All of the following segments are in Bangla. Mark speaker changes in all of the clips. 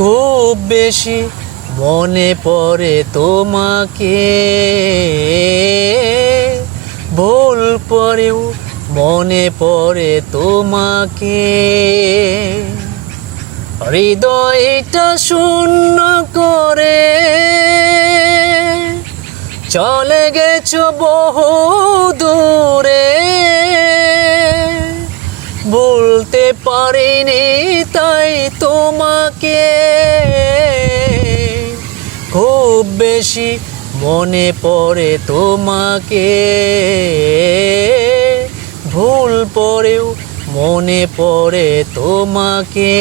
Speaker 1: খুব বেশি মনে পড়ে তোমাকে। ভুল পরেও মনে পড়ে তোমাকে। হৃদয়টা শূন্য করে চলে গেছ বহু দূরে। বলতে পারিনি তাই তোমাকে। বেশি মনে পড়ে তোমাকে। ভুল পড়েও মনে পড়ে তোমাকে।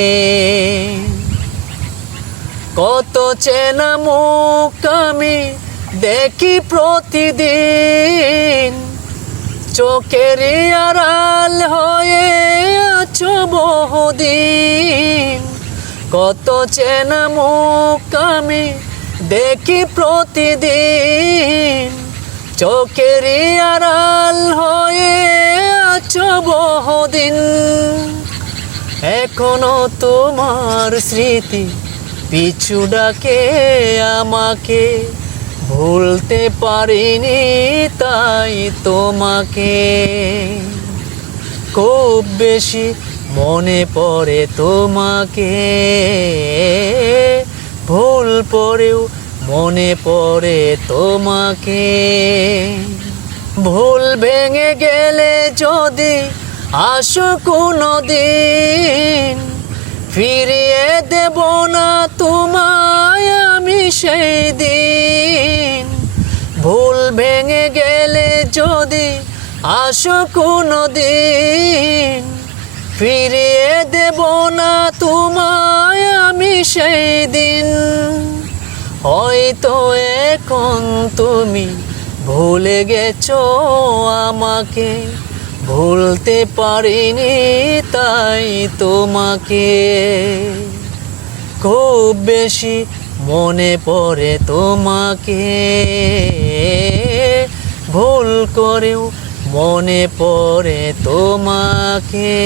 Speaker 1: কত চেনা মুখ আমি দেখি প্রতিদিন। চোখের আড়াল হয়ে আছো বহুদিন। কত চেনা মুখ আমি দেখি প্রতিদিন চোখের আড়াল হয়ে আছো বহুদিন। এখনও তোমার স্মৃতি পিছু ডাকে আমাকে, ভুলতে পারিনি তাই তোমাকে। খুব বেশি মনে পড়ে তোমাকে, ভুল পড়েও মনে পড়ে তোমাকে। ভুল ভেঙে গেলে যদি আসো কোনো দিন ফিরিয়ে দেব না তোমায় আমি সেই দিন ভুল ভেঙে গেলে যদি আসো কোনো দিন ফিরিয়ে দেব না তোমায় আমি সেই দিন হয়তো এখন তুমি ভুলে গেছো আমাকে। ভুলতে পারিনি তাই তোমাকে। খুব বেশি মনে পড়ে তোমাকে। ভুল করেও মনে পড়ে তোমাকে।